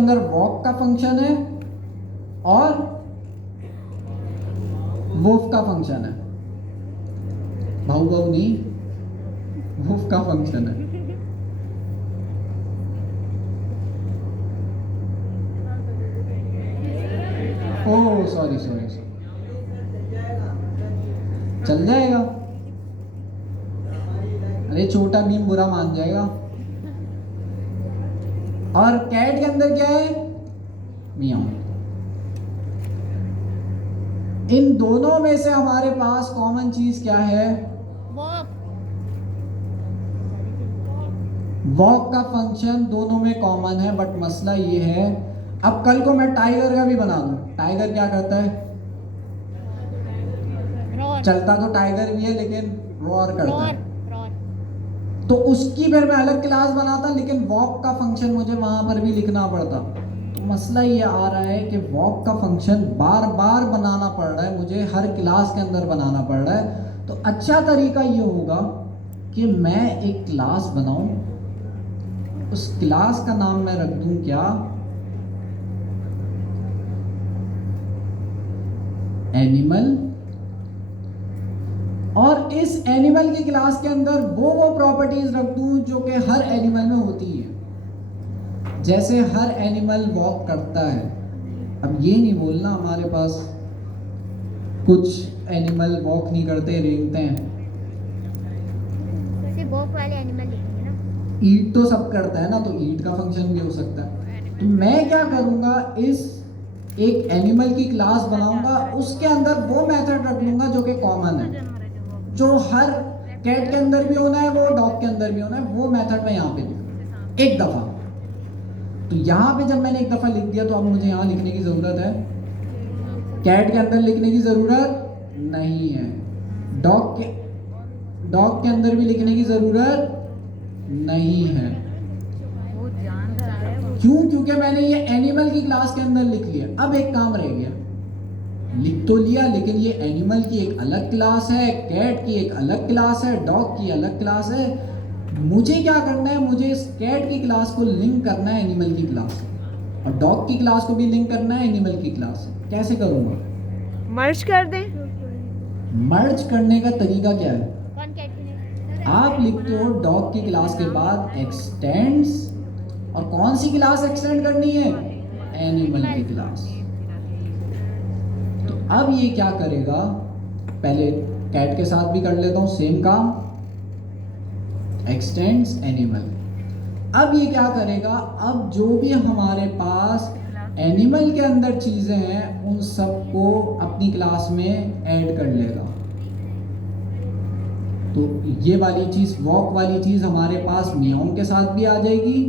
अंदर वॉक का फंक्शन है और वुफ का फंक्शन है। भाऊ भाऊ नहीं, वुफ का फंक्शन है। ओह सॉरी सॉरी सॉरी, चल जाएगा। अरे छोटा भीम बुरा मान जाएगा। और कैट के अंदर क्या है? मियाओ। इन दोनों में से हमारे पास कॉमन चीज क्या है? वॉक का फंक्शन दोनों में कॉमन है, बट मसला ये है, अब कल को मैं टाइगर का भी बना दूं, टाइगर क्या करता है? चलता तो टाइगर भी है लेकिन रॉर करता है। तो उसकी फिर मैं अलग क्लास बनाता, लेकिन वॉक का फंक्शन मुझे वहां पर भी लिखना पड़ता। तो मसला ये आ रहा है कि वॉक का फंक्शन बार बार बनाना पड़ रहा है, मुझे हर क्लास के अंदर बनाना पड़ रहा है। तो अच्छा तरीका ये होगा कि मैं एक क्लास बनाऊं, उस क्लास का नाम मैं रख दूं क्या? एनिमल। और इस एनिमल की क्लास के अंदर वो प्रॉपर्टीज रख दूं जो कि हर एनिमल में होती है। जैसे हर एनिमल वॉक करता है। अब ये नहीं बोलना हमारे पास कुछ एनिमल वॉक नहीं करते, रेंगते हैं। वॉक वाले एनिमल लिखेंगे ना। ईट तो सब करता है ना, तो ईट का फंक्शन भी हो सकता है। तो मैं क्या करूंगा, इस एक एनिमल की क्लास बनाऊंगा, उसके अंदर वो मेथड रख लूंगा जो कि कॉमन है, जो हर कैट के अंदर भी होना है, वो डॉग के अंदर भी होना है। वो मेथड मैं यहाँ पे लिखूंगा एक दफा। तो यहाँ पे जब मैंने एक दफा लिख दिया, तो अब मुझे यहाँ लिखने की जरूरत है? कैट के अंदर लिखने की जरूरत नहीं है। डॉग के अंदर भी लिखने की जरूरत नहीं है। क्यों? क्योंकि मैंने ये एनिमल की क्लास के अंदर लिख लिया। अब एक काम रह गया, लिख तो लिया, लेकिन ये एनिमल की एक अलग क्लास है, कैट की एक अलग क्लास है, डॉग की अलग क्लास है। मुझे क्या करना है? मुझे इस कैट की क्लास को लिंक करना है एनिमल की क्लास से, और डॉग की क्लास को भी लिंक करना है एनिमल की क्लास से। कैसे करूंगा? मर्ज कर दे। मर्ज करने का तरीका क्या है? आप लिखते हो डॉग की क्लास के बाद एक्सटेंड्स, और कौन सी क्लास एक्सटेंड करनी है? एनिमल की क्लास। तो अब ये क्या करेगा, पहले कैट के साथ भी कर लेता हूं सेम काम, एक्सटेंड्स एनिमल। अब ये क्या करेगा, अब जो भी हमारे पास एनिमल के अंदर चीजें हैं उन सबको अपनी क्लास में ऐड कर लेगा। तो ये वाली चीज, वॉक वाली चीज हमारे पास मियाओं के साथ भी आ जाएगी,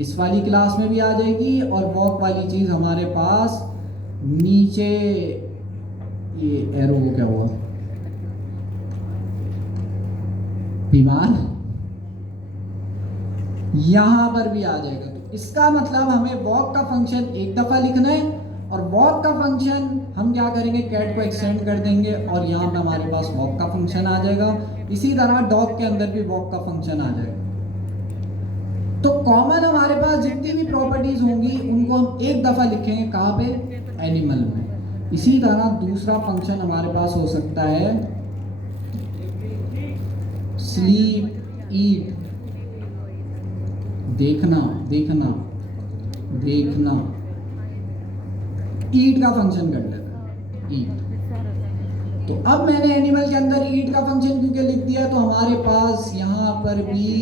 इस वाली क्लास में भी आ जाएगी, और वॉक वाली चीज हमारे पास नीचे, ये एरो को क्या हुआ, बीमार, यहां पर भी आ जाएगा। तो इसका मतलब हमें वॉक का फंक्शन एक दफा लिखना है, और वॉक का फंक्शन हम क्या करेंगे, कैट को एक्सटेंड कर देंगे, और यहाँ पे हमारे पास वॉक का फंक्शन आ जाएगा। इसी तरह डॉग के अंदर भी वॉक का फंक्शन आ जाएगा। तो कॉमन हमारे पास जितनी भी प्रॉपर्टीज होंगी उनको हम एक दफा लिखेंगे, कहाँ पे? एनिमल में। इसी तरह दूसरा फंक्शन हमारे पास हो सकता है स्लीप, ईट, देखना देखना देखना, ईट का फंक्शन कर लेना, ईट। तो अब मैंने एनिमल के अंदर ईट का फंक्शन क्योंकि लिख दिया, तो हमारे पास यहाँ पर भी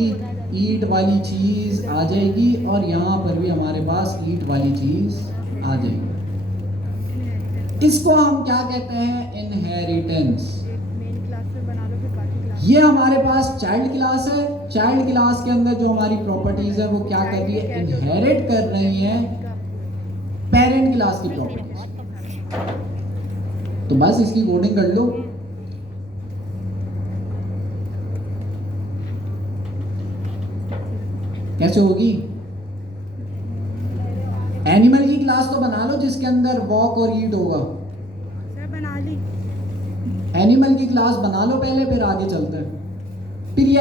ईट वाली चीज आ जाएगी, और यहाँ पर भी हमारे पास ईट वाली चीज आ जाएगी। इसको हम क्या कहते हैं? इनहेरिटेंस। ये हमारे पास चाइल्ड क्लास है। चाइल्ड क्लास के अंदर जो हमारी प्रॉपर्टीज है वो क्या कर रही है? इनहेरिट कर रही है पेरेंट क्लास की प्रॉपर्टीज। तो बस इसकी कोडिंग कर लो। कैसे होगी? एनिमल की क्लास तो बना लो जिसके अंदर वॉक और ईट होगा। बना ली। एनिमल की क्लास बना लो पहले, फिर आगे चलते हैं। फिर ये